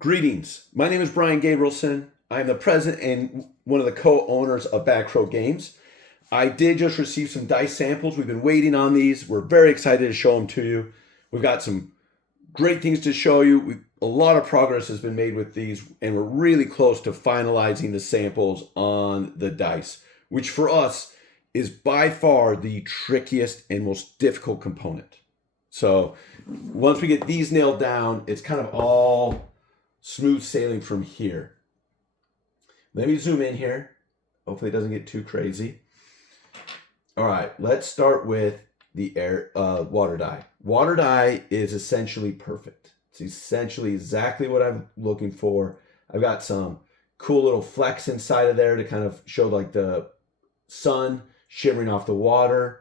Greetings. My name is Brian Gabrielson. I'm the president and one of the co-owners of Bad Crow Games. I did just receive some dice samples. We've been waiting on these. We're very excited to show them to you. We've got some great things to show you. A lot of progress has been made with these, and we're really close to finalizing the samples on the dice, which for us is by far the trickiest and most difficult component. So once we get these nailed down, it's kind of all smooth sailing from here. Let me zoom in here. Hopefully it doesn't get too crazy. All right, let's start with the water die. Water die is essentially perfect. It's essentially exactly what I'm looking for. I've got some cool little flecks inside of there to kind of show like the sun shimmering off the water.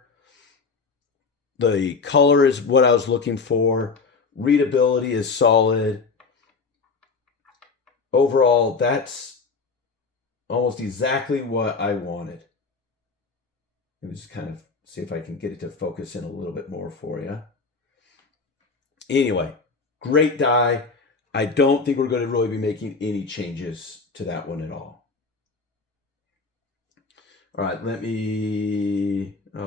The color is what I was looking for. Readability is solid. Overall, that's almost exactly what I wanted. Let me just kind of see if I can get it to focus in a little bit more for you. Anyway, great die. I don't think we're going to really be making any changes to that one at all. All right, I'll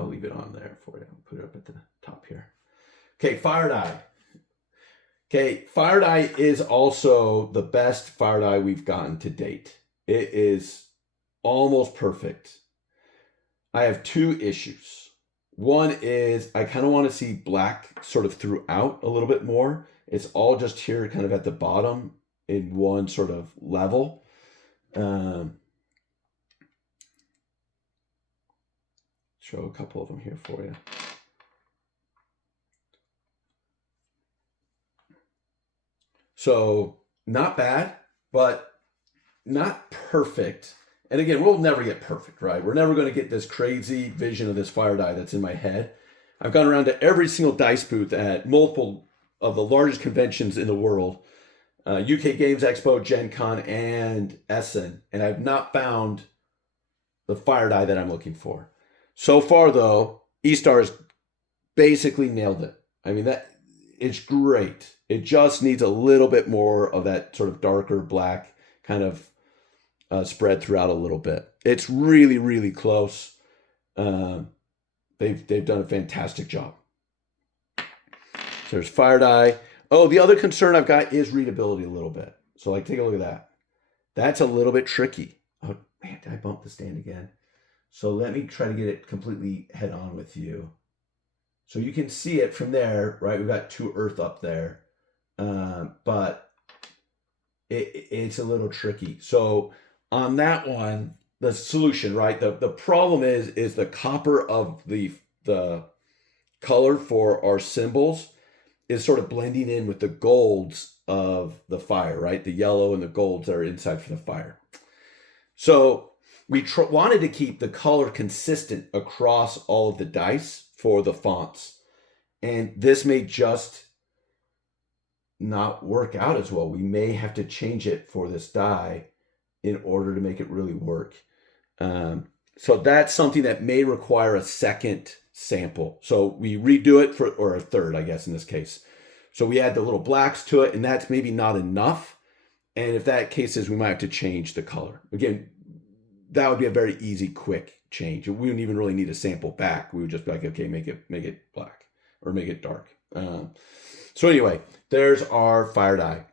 leave it on there for you. I'll put it up at the top here. Okay, fire die. Okay, fire die is also the best fire die we've gotten to date. It is almost perfect. I have two issues. One is I kind of want to see black sort of throughout a little bit more. It's all just here kind of at the bottom in one sort of level. Show a couple of them here for you. So not bad, but not perfect. And again, we'll never get perfect, right? We're never going to get this crazy vision of this fire die that's in my head. I've gone around to every single dice booth at multiple of the largest conventions in the world, UK Games Expo, Gen Con, and Essen, and I've not found the fire die that I'm looking for. So far, though, E-Star's basically nailed it. I mean, it's great. It just needs a little bit more of that sort of darker black kind of spread throughout a little bit. It's really, really close. They've done a fantastic job. So there's fire die. Oh, the other concern I've got is readability a little bit. So like, take a look at that. That's a little bit tricky. Oh man, did I bump the stand again? So let me try to get it completely head on with you. So you can see it from there, right? We've got two earth up there, but it's a little tricky. So on that one, the solution, right? The problem is the copper of the color for our symbols is sort of blending in with the golds of the fire, right? The yellow and the golds that are inside for the fire. So we wanted to keep the color consistent across all of the dice for the fonts. And this may just not work out as well. We may have to change it for this die in order to make it really work. So that's something that may require a second sample. So we redo it or a third, I guess, in this case. So we add the little blacks to it, and that's maybe not enough. And if that case is, we might have to change the color. Again, that would be a very easy, quick change. We wouldn't even really need a sample back. We would just be like, okay, make it black or make it dark. So anyway, there's our fire die.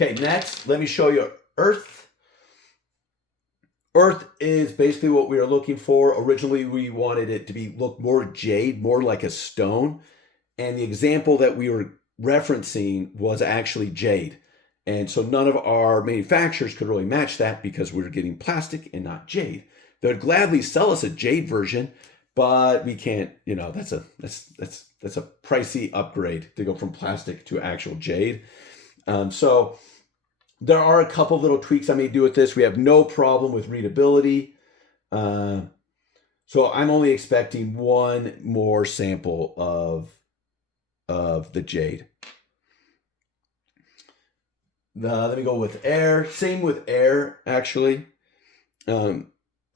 Okay, next, let me show you earth. Earth is basically what we are looking for. Originally, we wanted it to look more jade, more like a stone. And the example that we were referencing was actually jade. And so none of our manufacturers could really match that because we were getting plastic and not jade. They'd gladly sell us a jade version, but we can't, that's a pricey upgrade to go from plastic to actual jade. So there are a couple little tweaks I may do with this. We have no problem with readability. So I'm only expecting one more sample of the jade. Let me go with air. Same with air, actually.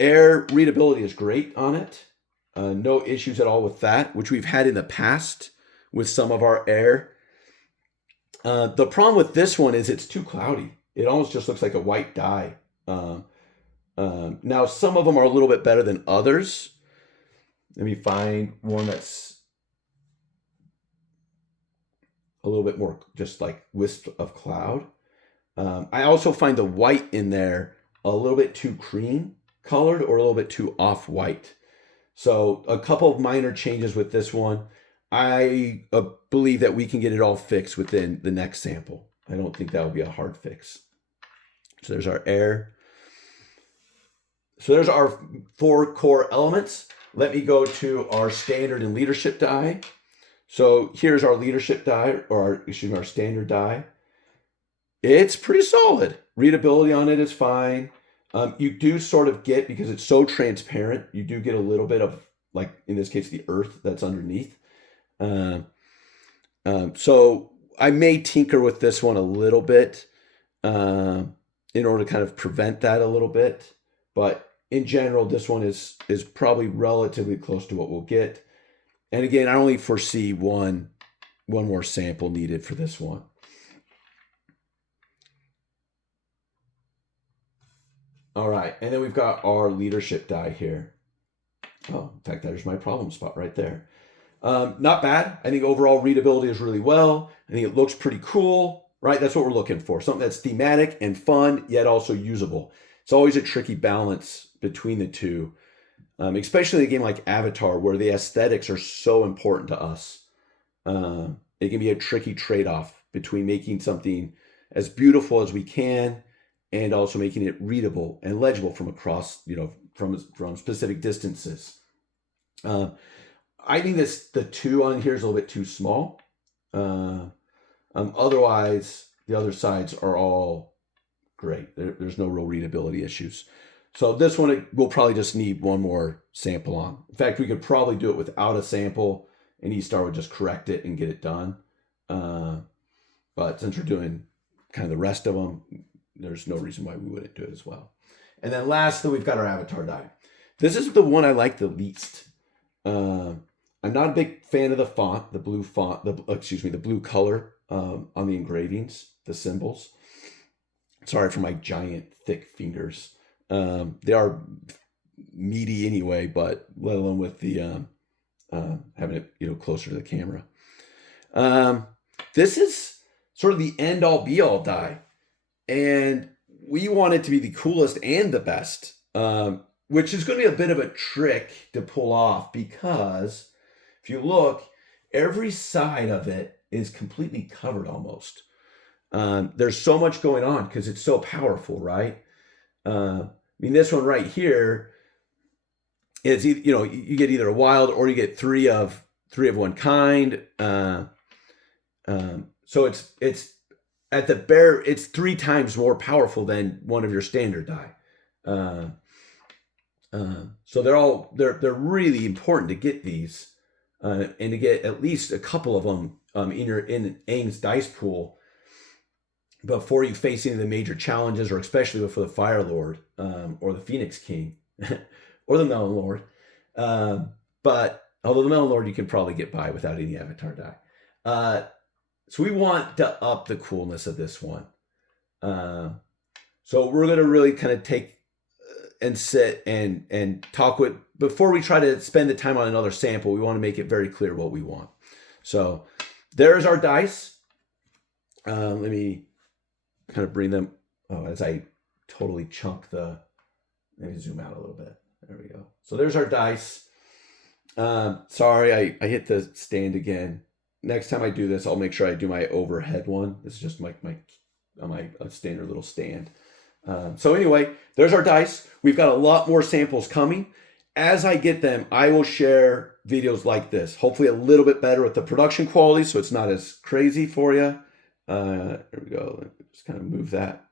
Air readability is great on it. No issues at all with that, which we've had in the past with some of our air. The problem with this one is it's too cloudy. It almost just looks like a white dye. Now, some of them are a little bit better than others. Let me find one that's a little bit more just like wisp of cloud. I also find the white in there a little bit too cream colored or a little bit too off-white. So a couple of minor changes with this one. I believe that we can get it all fixed within the next sample. I don't think that will be a hard fix. So there's our air. So there's our 4 core elements. Let me go to our standard and leadership die. So here's our leadership die, or our standard die. It's pretty solid. Readability on it is fine. You do sort of get, because it's so transparent, you do get a little bit of, like in this case, the earth that's underneath. So I may tinker with this one a little bit in order to kind of prevent that a little bit. But in general, this one is probably relatively close to what we'll get. And again, I only foresee one more sample needed for this one. All right, and then we've got our leadership die here. Oh, in fact, there's my problem spot right there. Not bad. I think overall readability is really well. I think it looks pretty cool, right? That's what we're looking for. Something that's thematic and fun, yet also usable. It's always a tricky balance between the two, especially in a game like Avatar, where the aesthetics are so important to us. It can be a tricky trade-off between making something as beautiful as we can and also making it readable and legible from across, from specific distances. I think the 2 on here is a little bit too small. Otherwise, the other sides are all great. There's no real readability issues. So this one, we'll probably just need one more sample on. In fact, we could probably do it without a sample, and eStar would just correct it and get it done. But since we're doing kind of the rest of them, there's no reason why we wouldn't do it as well. And then lastly, we've got our avatar die. This is the one I like the least. I'm not a big fan of the font, the blue font, the blue color on the engravings, the symbols. Sorry for my giant, thick fingers. They are meaty anyway, but let alone with the having it closer to the camera. This is sort of the end-all be-all die, and we want it to be the coolest and the best, which is going to be a bit of a trick to pull off, because if you look, every side of it is completely covered almost. There's so much going on because it's so powerful, right? This one right here is, you get either a wild or you get three of one kind. So it's at the bare, it's 3 times more powerful than one of your standard die. So they're really important to get these, and to get at least a couple of them in Aang's dice pool before you face any of the major challenges, or especially before the Fire Lord, or the Phoenix King, or the Melon Lord. But although the Melon Lord you can probably get by without any avatar die. So we want to up the coolness of this one. So we're going to really kind of take and sit and talk with, before we try to spend the time on another sample, we want to make it very clear what we want. So there's our dice. Let me kind of bring them, as I totally chunk let me zoom out a little bit. There we go. So there's our dice. Sorry, I hit the stand again. Next time I do this, I'll make sure I do my overhead one. This is just my standard little stand. So anyway, there's our dice. We've got a lot more samples coming. As I get them, I will share videos like this, hopefully a little bit better with the production quality, so it's not as crazy for you. There we go. Let me just kind of move that.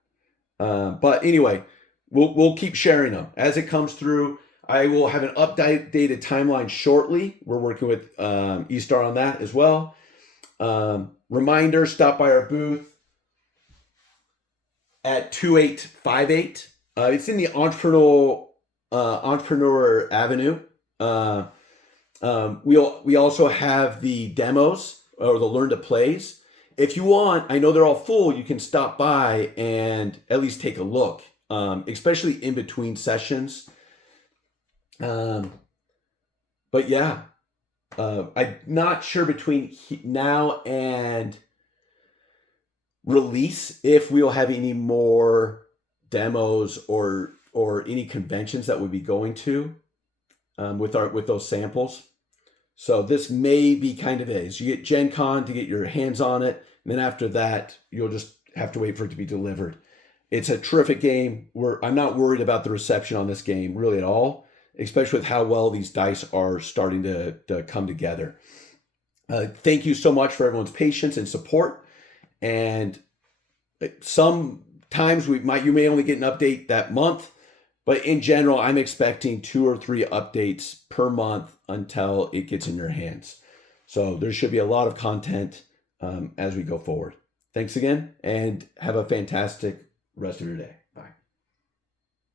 But anyway, we'll keep sharing them as it comes through. I will have an updated timeline shortly. We're working with eStar on that as well. Reminder, stop by our booth at 2858. It's in the Entrepreneur Avenue. We also have the demos or the learn to plays. If you want, I know they're all full. You can stop by and at least take a look, especially in between sessions. But yeah, I'm not sure between now and release if we'll have any more demos or any conventions that we'll be going to with those samples. So this may be kind of it. So you get Gen Con to get your hands on it, and then after that, you'll just have to wait for it to be delivered. It's a terrific game. I'm not worried about the reception on this game really at all, especially with how well these dice are starting to come together. Thank you so much for everyone's patience and support. And sometimes you may only get an update that month, but in general, I'm expecting 2 or 3 updates per month until it gets in your hands. So there should be a lot of content as we go forward. Thanks again, and have a fantastic rest of your day.